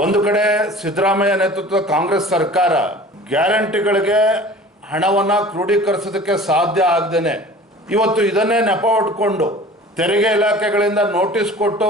ಒಂದು ಕಡೆ ಸಿದ್ದರಾಮಯ್ಯ ನೇತೃತ್ವದ ಕಾಂಗ್ರೆಸ್ ಸರ್ಕಾರ ಗ್ಯಾರಂಟಿಗಳಿಗೆ ಹಣವನ್ನ ಕ್ರೋಢೀಕರಿಸೋದಕ್ಕೆ ಸಾಧ್ಯ ಆಗದೇನೆ. ಇವತ್ತು ಇದನ್ನೇ ನೆಪ ಹೊಟ್ಕೊಂಡು ತೆರಿಗೆ ಇಲಾಖೆಗಳಿಂದ ನೋಟಿಸ್ ಕೊಟ್ಟು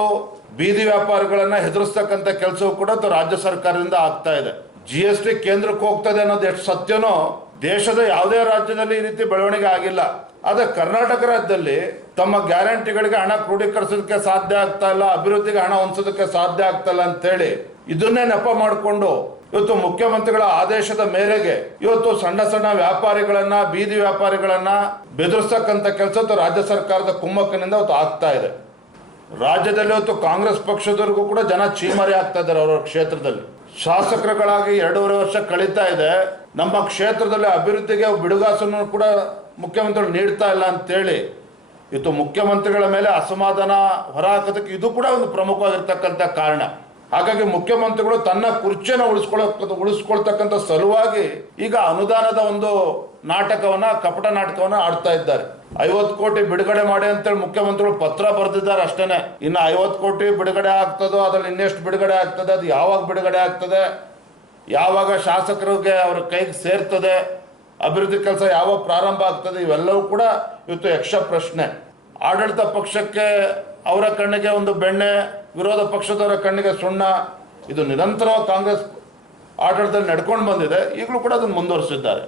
ಬೀದಿ ವ್ಯಾಪಾರಿಗಳನ್ನ ಹೆದರಿಸ್ತಕ್ಕಂಥ ಕೆಲಸವೂ ಕೂಡ ರಾಜ್ಯ ಸರ್ಕಾರದಿಂದ ಆಗ್ತಾ ಇದೆ. ಜಿ ಎಸ್ ಟಿ ಕೇಂದ್ರಕ್ಕೆ ಹೋಗ್ತದೆ ಅನ್ನೋದು ಎಷ್ಟು ಸತ್ಯನೋ ದೇಶದ ಯಾವುದೇ ರಾಜ್ಯದಲ್ಲಿ ಈ ರೀತಿ ಬೆಳವಣಿಗೆ ಆಗಿಲ್ಲ. ಆದರೆ ಕರ್ನಾಟಕ ರಾಜ್ಯದಲ್ಲಿ ತಮ್ಮ ಗ್ಯಾರಂಟಿಗಳಿಗೆ ಹಣ ಕ್ರೋಢೀಕರಿಸೋದಕ್ಕೆ ಸಾಧ್ಯ ಆಗ್ತಾ ಇಲ್ಲ, ಅಭಿವೃದ್ಧಿಗೆ ಹಣ ಹೊಂದಿಸೋದಕ್ಕೆ ಸಾಧ್ಯ ಆಗ್ತಾ ಇಲ್ಲ ಅಂತೇಳಿ ಇದನ್ನೇ ನೆಪ ಮಾಡಿಕೊಂಡು ಇವತ್ತು ಮುಖ್ಯಮಂತ್ರಿಗಳ ಆದೇಶದ ಮೇರೆಗೆ ಇವತ್ತು ಸಣ್ಣ ಸಣ್ಣ ವ್ಯಾಪಾರಿಗಳನ್ನ, ಬೀದಿ ವ್ಯಾಪಾರಿಗಳನ್ನ ಬೆದರಿಸ್ತಕ್ಕಂಥ ಕೆಲಸ ರಾಜ್ಯ ಸರ್ಕಾರದ ಕುಮ್ಮಕ್ಕಿನಿಂದ ಇವತ್ತು ಆಗ್ತಾ ಇದೆ. ರಾಜ್ಯದಲ್ಲಿ ಇವತ್ತು ಕಾಂಗ್ರೆಸ್ ಪಕ್ಷದವರೆಗೂ ಕೂಡ ಜನ ಚೀಮರಿ ಆಗ್ತಾ ಇದ್ದಾರೆ ಅವರ ಕ್ಷೇತ್ರದಲ್ಲಿ. ಶಾಸಕರುಗಳಾಗಿ ಎರಡೂವರೆ ವರ್ಷ ಕಳೀತಾ ಇದೆ. ನಮ್ಮ ಕ್ಷೇತ್ರದಲ್ಲಿ ಅಭಿವೃದ್ಧಿಗೆ ಬಿಡುಗಾಸನ್ನು ಕೂಡ ಮುಖ್ಯಮಂತ್ರಿಗಳು ನೀಡ್ತಾ ಇಲ್ಲ ಅಂತೇಳಿ. ಇದು ಮುಖ್ಯಮಂತ್ರಿಗಳ ಮೇಲೆ ಅಸಮಾಧಾನ ಹೊರಹಾಕೋದಕ್ಕೆ ಇದು ಕೂಡ ಒಂದು ಪ್ರಮುಖವಾಗಿರ್ತಕ್ಕಂಥ ಕಾರಣ. ಹಾಗಾಗಿ ಮುಖ್ಯಮಂತ್ರಿಗಳು ತನ್ನ ಕುರ್ಚಿಯನ್ನು ಉಳಿಸ್ಕೊಳ್ಳೋ ಉಳಿಸ್ಕೊಳ್ತಕ್ಕಂಥ ಸಲುವಾಗಿ ಈಗ ಅನುದಾನದ ಒಂದು ನಾಟಕವನ್ನ, ಕಪಟ ನಾಟಕವನ್ನ ಆಡ್ತಾ ಇದ್ದಾರೆ. ಐವತ್ತು ಕೋಟಿ ಬಿಡುಗಡೆ ಮಾಡಿ ಅಂತೇಳಿ ಮುಖ್ಯಮಂತ್ರಿಗಳು ಪತ್ರ ಬರೆದಿದ್ದಾರೆ ಅಷ್ಟೇನೆ. ಇನ್ನು ಐವತ್ತು ಕೋಟಿ ಬಿಡುಗಡೆ ಆಗ್ತದೋ, ಅದ್ರಲ್ಲಿ ಇನ್ನೆಷ್ಟು ಬಿಡುಗಡೆ ಆಗ್ತದೆ, ಅದು ಯಾವಾಗ ಬಿಡುಗಡೆ ಆಗ್ತದೆ, ಯಾವಾಗ ಶಾಸಕರಿಗೆ ಅವ್ರ ಕೈಗೆ ಸೇರ್ತದೆ, ಅಭಿವೃದ್ಧಿ ಕೆಲಸ ಯಾವಾಗ ಪ್ರಾರಂಭ ಆಗ್ತದೆ, ಇವೆಲ್ಲವೂ ಕೂಡ ಇವತ್ತು ಯಕ್ಷ ಪ್ರಶ್ನೆ ಆಡಳಿತ ಪಕ್ಷಕ್ಕೆ ಅವರ ಕಣ್ಣಿಗೆ ಒಂದು ಬೆಣ್ಣೆ, ವಿರೋಧ ಪಕ್ಷದವರ ಕಣ್ಣಿಗೆ ಸುಣ್ಣ, ಇದು ನಿರಂತರವಾಗಿ ಕಾಂಗ್ರೆಸ್ ಆಡಳಿತದಲ್ಲಿ ನಡ್ಕೊಂಡು ಬಂದಿದೆ. ಈಗಲೂ ಕೂಡ ಅದನ್ನು ಮುಂದುವರಿಸಿದ್ದಾರೆ.